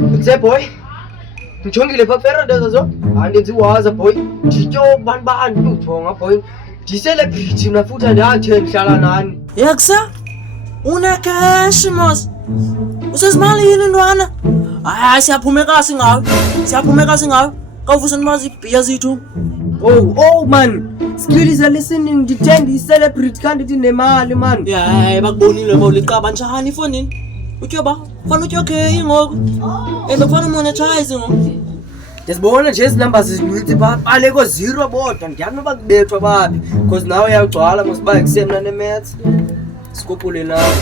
Mzee boy, tuchongile papera ndazo andinzi waza boy. Ndityo bantu jonga boy. Ndicelebrity nafuta ndathe ndihlala nani. Yaksa una cash mos. Usezimalini ntwana? Hayi siyaphume kasi ngayo. Kawuvusa nimazi ibhiya zethu. Oh man. Skill is listening ndithenda celebrity kanti ndinemali man. Hayi bakubonile mawuliqaba njani efonini. Utyoba, fana utyoke ngoku. Bekufana umonetize ngoku. Ndizibona nje ezi numbers zininzi baleko 0 bodwa ndiyanoba kubethwa bapi because nawe uyagcwala mosiba kusemna nemaths. Sikopule nawe.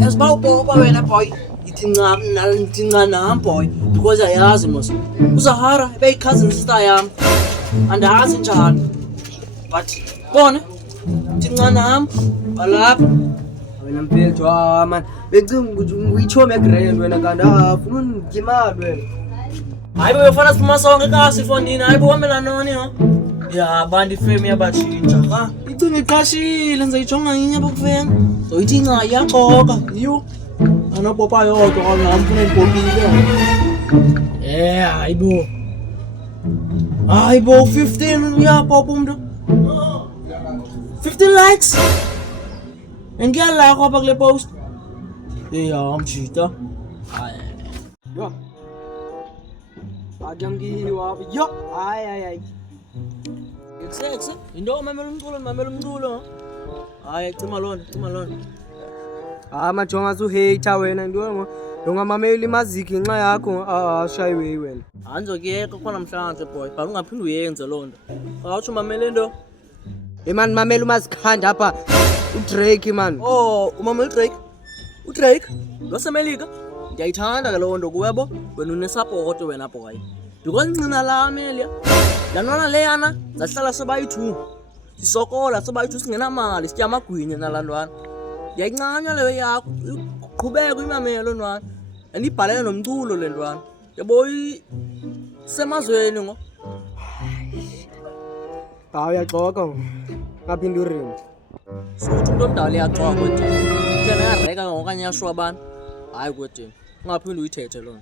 Yaziba upopa wena boy. Ithi ncanam boy because ayazi mos. UZahara beyi-cousin sister yam. Andazi njani. But bona ithi ncanam balapha. Wena mpelthwa man. Becinga ukuthi uyithome egrand wena kanti afuna unditya imali wena. Hayi beyofana siphuma sonke kasi efondini. Hayi buhambela noni ho. Ya bantu ifame yabatshintsha ha. Icinga iqashile ndizayijonga yinye abakufame. Zoyithi inca iyaxoka. Yho. Anopopa yodwa kwangam funa ndipopile. Hayi bo 15 uyapopa umntu. 15 likes. Ngiyalakho apha kule post. Amjita. Yo. Ajangiwa. Yo. Ay. Ekse. Into mamela umculo. Hayi cima lona. Majonga uhater wena ndongo. Ungamameli maziki ngenxa yakho ashayiwe wena. Andizokuyeka kwa namhlanje boy. But ungaphindi uyenze loo nto. Awutsho mamele into. Man mamela umazikhanda apha uDrake man. Oh, umamela uDrake. uDrake losemelika ndiyayithanda ke loo nto kuwebo wena unesupport wena boy. Ndikoncina la Amelia. Lantwana leyana zahlala sobayi-2. Sisokola sobayi-2 singenamali sitya amagwinya nalantwana. Ndiyayincanya leyo yakho. Qhubeka imamelo ntwana. Andibhalele nomculo le ntwana. Yabo semazweni ngo. Uyaxoka. Ngaphinde urime. Suthi umuntu omdala uyaxoka kodwa. Thina yareka ngokanye yashwa abantu. Hayi kodwa. Ungaphinde uyithethe lona.